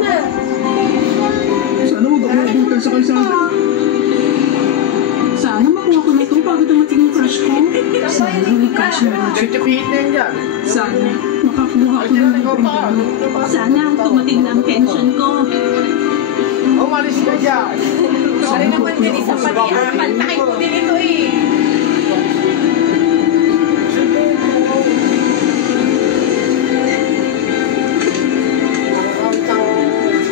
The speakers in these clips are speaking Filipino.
na. Sana wag ako mabutan sa kalsada. Sana makuha ko na ito bago dumating yung crush ko. Sana mag-cash na budget ko. Sana makakuha ko ng libreng. Sana tumating na ang pension ko. Umalis ka dyan! Sorry naman din isa pa ni Pantakin ko din ito eh.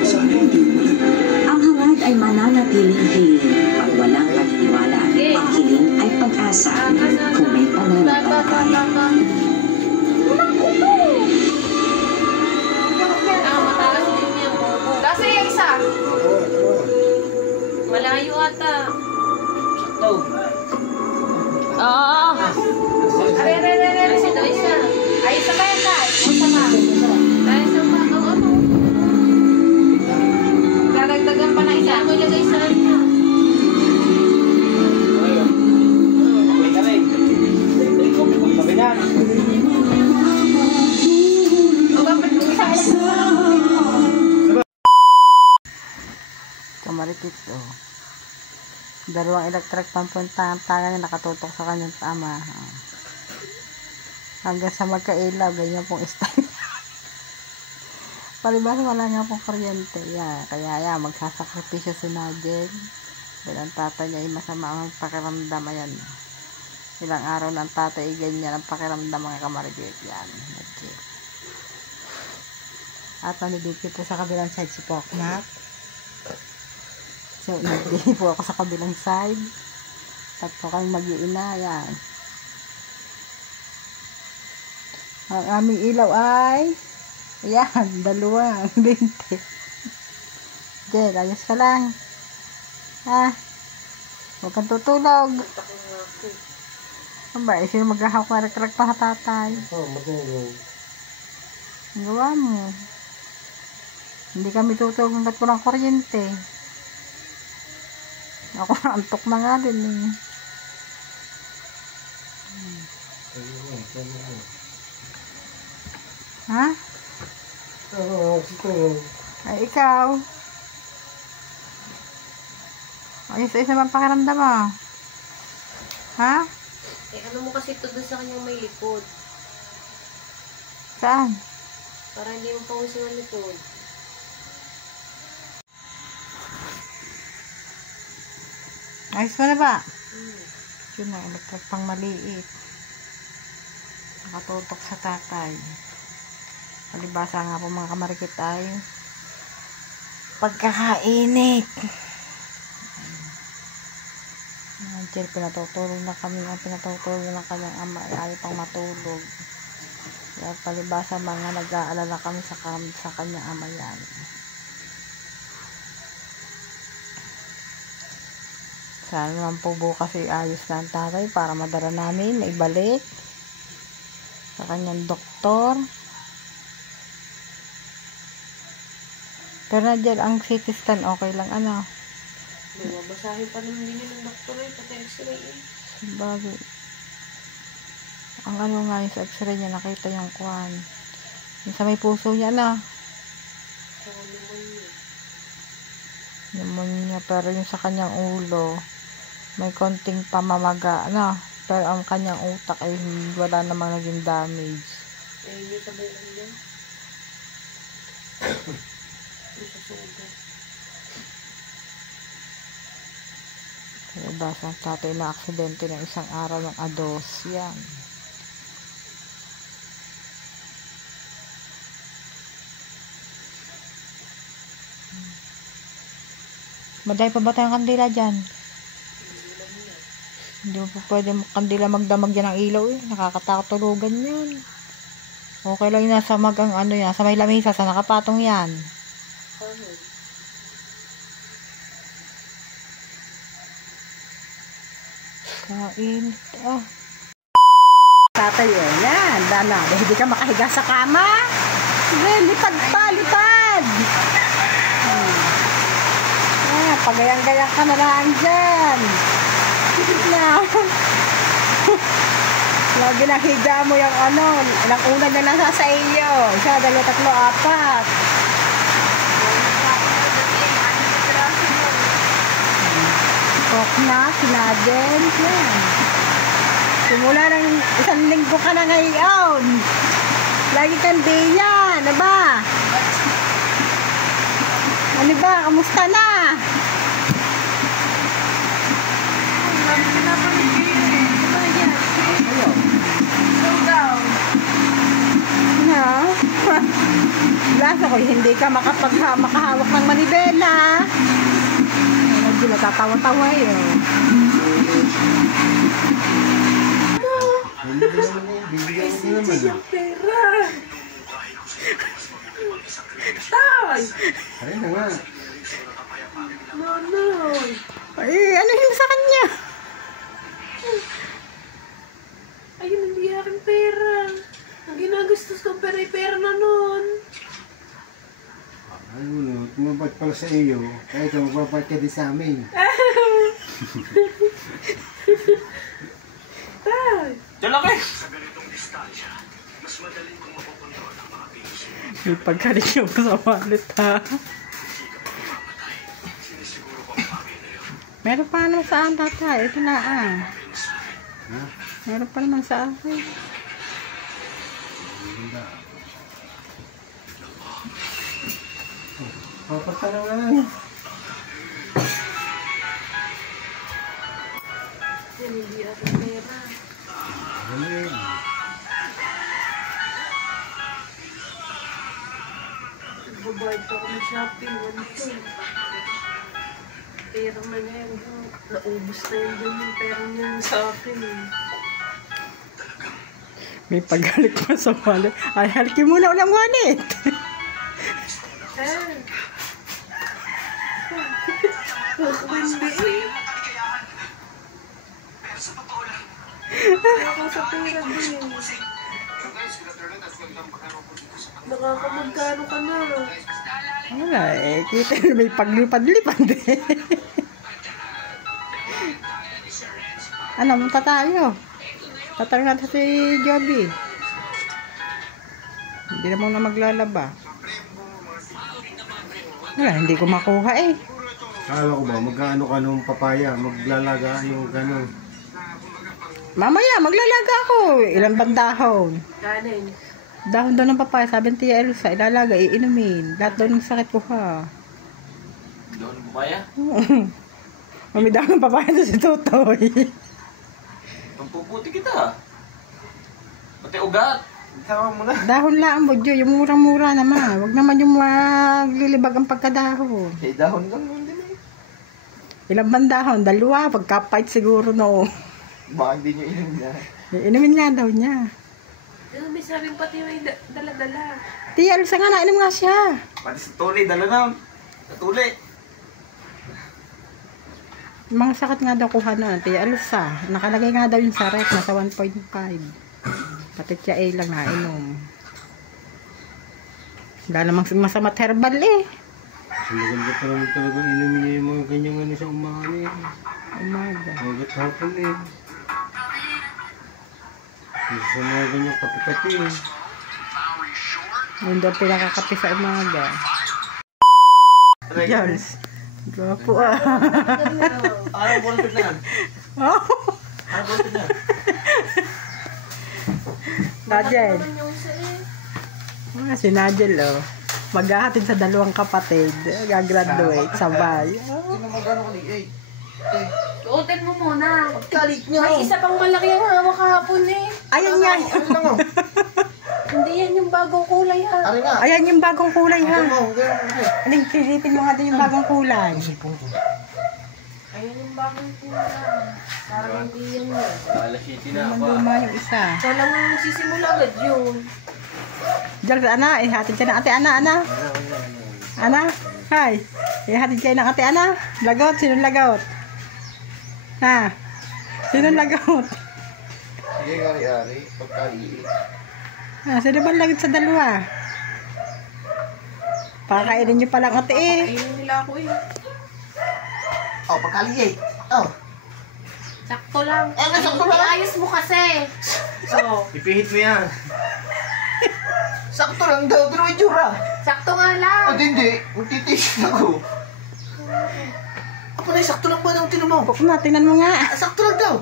Sana hindi ulit. Ang hangad ay mananatiling hiling. Pag walang pagtiwala, ang hiling ay pag-asa. Kung may pananampalataya. Matalas din niya. Lasa yung isa. Malayo ata. Sakto. Oo. Are. Ito isa. Ay, isa pa yan tayo. Isa pa. Dahil isa pa. Oo. Dadagdagan pa na isa. Ako ilagay sa ano. Okay ka rin. Sabi na. Kamarikit, oh. Dalawang electric pampunta ang tangan niya nakatutok sa kanyang tama. Oh. Hanggang sa magkailaw, ganyan pong style. Palibas wala nga pong kuryente. Yeah. Kaya yan, magsasakripisyo si Nigel. Dahil ang tatay niya ay masama ang pakiramdam. Ayan. Ilang araw ng tatay ay ganyan ang pakiramdam mga kamarikit. Yan. Okay. At nandito po sa kabilang side si Poknat. So, nandito po ako sa kabilang side. Tatlo kang mag-iina. Yan. Ang aming ilaw ay ayan, dalawang 20. Jel, ayos ka lang. Ha? Huwag kang tutulog. Ano ba? Sino maghahawak na rekrak pa sa tatay? Matulog. Ang gawa mo. Hindi kami tutulog hanggat walang kuryente. Ako antok na nga din eh. Ha? Ay, ikaw. Ayos-ayos naman pakiramdam mo. Ha? Eh, ano mo kasi ito doon sa kanyang may likod. Saan? Para hindi mo pawisin ang likod. Ayos mo na ba? Yun na, electric pang maliit. Nakatutok sa tatay. Palibasa nga po mga kamarikit ay pagkakainit. Angel, pinatutulog na kami. Ang pinatutulog ng kanyang ama ay ayaw pang matulog. Kaya palibasa mga nag-aalala kami sa kanyang ama yan. Sana naman po bukas ay ayos na ang tatay para madala namin, maibalik sa kanyang doktor. Pero na dyan, ang CT scan okay lang, ano? Babasahin pa naman din yun ng doktor eh, pati x-ray eh. Sabagay. Ang ano nga yung sa x-ray niya, nakita yung kuhan. Yung sa may puso niya, ano? Saka pneumonia. Pneumonia, pero yung sa kanyang ulo, may konting pamamaga, ano? Pero ang kanyang utak ay wala namang naging damage. Eh, yun sa buong niya. Yung sa sugat. Kaya basta ang tatay na aksidente ng isang araw ng ados. Yan. Maday pa ba tayong kandila dyan? Hindi mo pa pwede kandila magdamag dyan ng ilaw eh. Nakakatakot tulugan yan. Okay lang yun nasa magang ano yan. Sa may lamisa, sa nakapatong yan. Kain. Ah. Tatay eh. Yan. Dana. Hindi ka makahiga sa kama. Sige, lipad pa. Lipad. Pagayang-gayang ka na lang dyan. Na. Lagi na higa mo yung ano. Ilang unad na nasa sa iyo. Isa, dalawa, tatlo, apat. na sila din. Yan. Simula ng 1 linggo ka na ngayon. Lagi kang diyan. Ano ba? Ano ba? Kamusta na? Ano? Lasa ko, hindi ka makahawak ng manibela. Medyo natatawa-tawa yun. Bibigyan ko naman. Pera! Tay! Ay na nga. Nonoy! Ay, ano yun sa kanya? Ayun, hindi aking pera. Ang ginagastos ko pera na nun. Ano, tumabat pala sa iyo. Kaya ito, magpapat ka din sa amin. Tay! Jalaki! May pagkalit yung sa wallet, ha? Meron pa naman saan, tata? Ito na, ah. Meron pa naman sa akin. Papat ka naman. Yan, hindi aking pera. Ano yun? Nagbabayad pa ako ng shopping. Ano to? Pera na niya yun. Naubos na yun dun yung pera niya sa akin. May paggalit pa sa wallet. Ay, halikin muna ulang wallet. Hindi. Ako sa pera din. Nakakamagkano ka na. Wala, eh. Kita na may paglipad-lipad, eh. Ano, munta tayo. Tatanong natin si Joby. Hindi naman na maglalaba. Wala, hindi ko makuha, eh. Kala ko ba, mag-ano ka nung papaya, maglalaga yung gano'n. Mamaya, maglalaga ako. Ilan bang dahon? Kanin. Dahon daw ng papaya, sabi ng Tia Elsa, ilalaga, iinumin. Lahat daw ng sakit ko, ha. Dahon ng papaya? Mami dahon ng papaya na si Tutoy. Pampuputi kita. Pati ugat. Tawa mo na. Dahon lang, Budyo. Yung murang-mura naman. Huwag naman yung maglilibag ang pagkadahon. Eh, dahon lang nun din eh. Ilang bang dahon? 2. Pagkapait siguro, no. Baka hindi nyo inom na. Inumin nga daw niya. May sabing pati may dala-dala. Tia Elsa nga, nainom nga siya. Pati sa tuli, dala na. Sa tuli. Mga sakit nga daw kuha na, Tia Elsa. Nakalagay nga daw yung sa rep, nasa 1.5. Pati Tia A lang nainom. Wala namang masama herbal, eh. Maganda pa naman talagang inumin niya yung mga ganyang ano sa umaga eh. Umaga. Magat hapon eh. Kasi sa mga ganyang kape-kape eh. Yun daw pinakakape sa umaga. Yes. Gwapo, ah. Ayaw ko na yan. Oh. Ayaw ko na yan. Nigel. Si Nigel, oh. Maghahatid sa 2 kapatid. Gagraduate, sabay. Sino magano ko ni Suotin mo muna. Kalit niyo! May isa pang malaki ang hawak kahapon eh. Ayan nga. Hindi yan yung bagong kulay ha. Ari nga! Ayan yung bagong kulay, ha. Ano? Aling, silipin mo nga din yung bagong kulay. Ayun yung bagong kulay. Parang hindi yan yun. Alas 7 na ako. Luma yung isa. Walang sisimula agad yun. Diyan, Ana, ihatid ka ng ate Ana, Ana. Ana, hi. Ihatid kayo ng ate Ana. Lagot, sino lagot? Ha? Sino lagot? Sige, ari-ari. Pagkaliit. Ha, sino ba lagot sa 2? Pakakainin nyo palang ate eh. Ayun nila ako eh. Oh, pagkaliit. Oh. Sakto lang. Sakto lang? Iayos mo kasi. So, Ipihit mo yan. Sakto lang daw, pero may jura. sakto nga lang. Hindi. Magtitiis ako. Panay, sakto lang ba daw tinan mo? Pok na, tingnan mo nga. Sakto lang daw.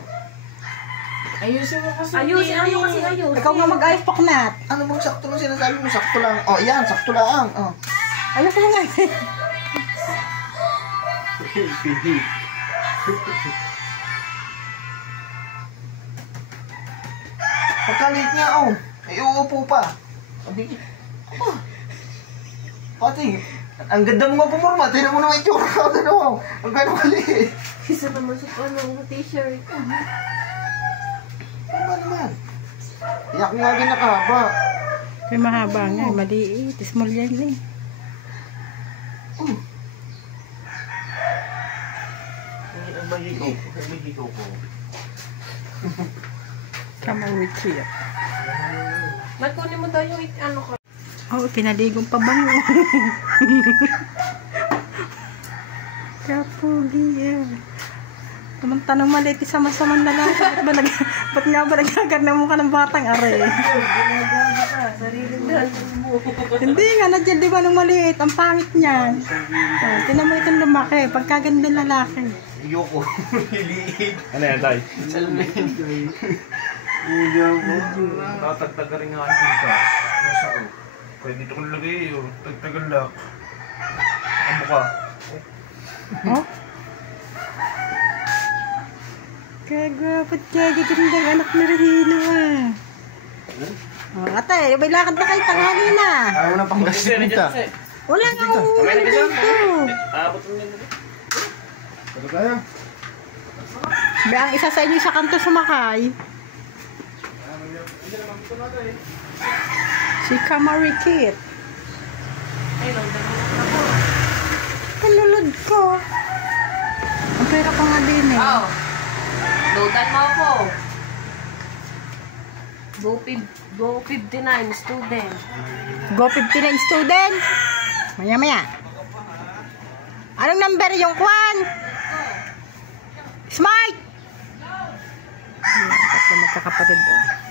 Ayusin kasi ayos. Ikaw nga mag-ayos, Poknat. Ano bang sakto lang sinasabi mo? Sakto lang. Oh, yan, sakto lang. Oh. Ayos mo nga. Pagkalit niya, oh. Ay, uupo pa. Sabi, oh. Pati, ang ganda mo nga pumorma. Tignan mo naman yung tsura ka. Ano, ang gano'ng maliit. Isa naman sa t-shirt. Ano ba naman? Iyak nga din nakahaba. Kaya mahaba nga, maliit. Small yan eh. Ang bahigo ko. Come on with you. Magkunin mo daw yung ano ko. Oo, pinaligong pabango. Kapugi yan. Tanong maliit sama-samang lalaki. Ba't nga ba nagkagarna mo ka ng batang are? Hindi nga, nandiyan di ba nung maliit? Ang pangit niyan. Tinan mo itong lumaki. Pagkaganda lalaki. Ayoko. Liit. Ano yan, tay? Salmin. Hindi ako. Tatagtag ka rin nga ang pinta. Nasa ko. Kaya dito ko nilagay yun. Tagtagal lang. Ang mukha. Oh? Kaya gwapat kaya gagandang anak na Regino ah. Oh, ate, may lakad na kayo tanghali na. Ayaw na pang gas dito. Wala nga uulan dito. Ano tayo? Ba, ang isa sa inyo sa kanto sumakay. Si Kamarikit. Panulod ko. Ang pera ko nga din eh. Oh. Loadan mo ako. Go 59 student. Go 59 student. Maya maya. Anong number yung kwan? Smart! Tatlo magkakapatid oh.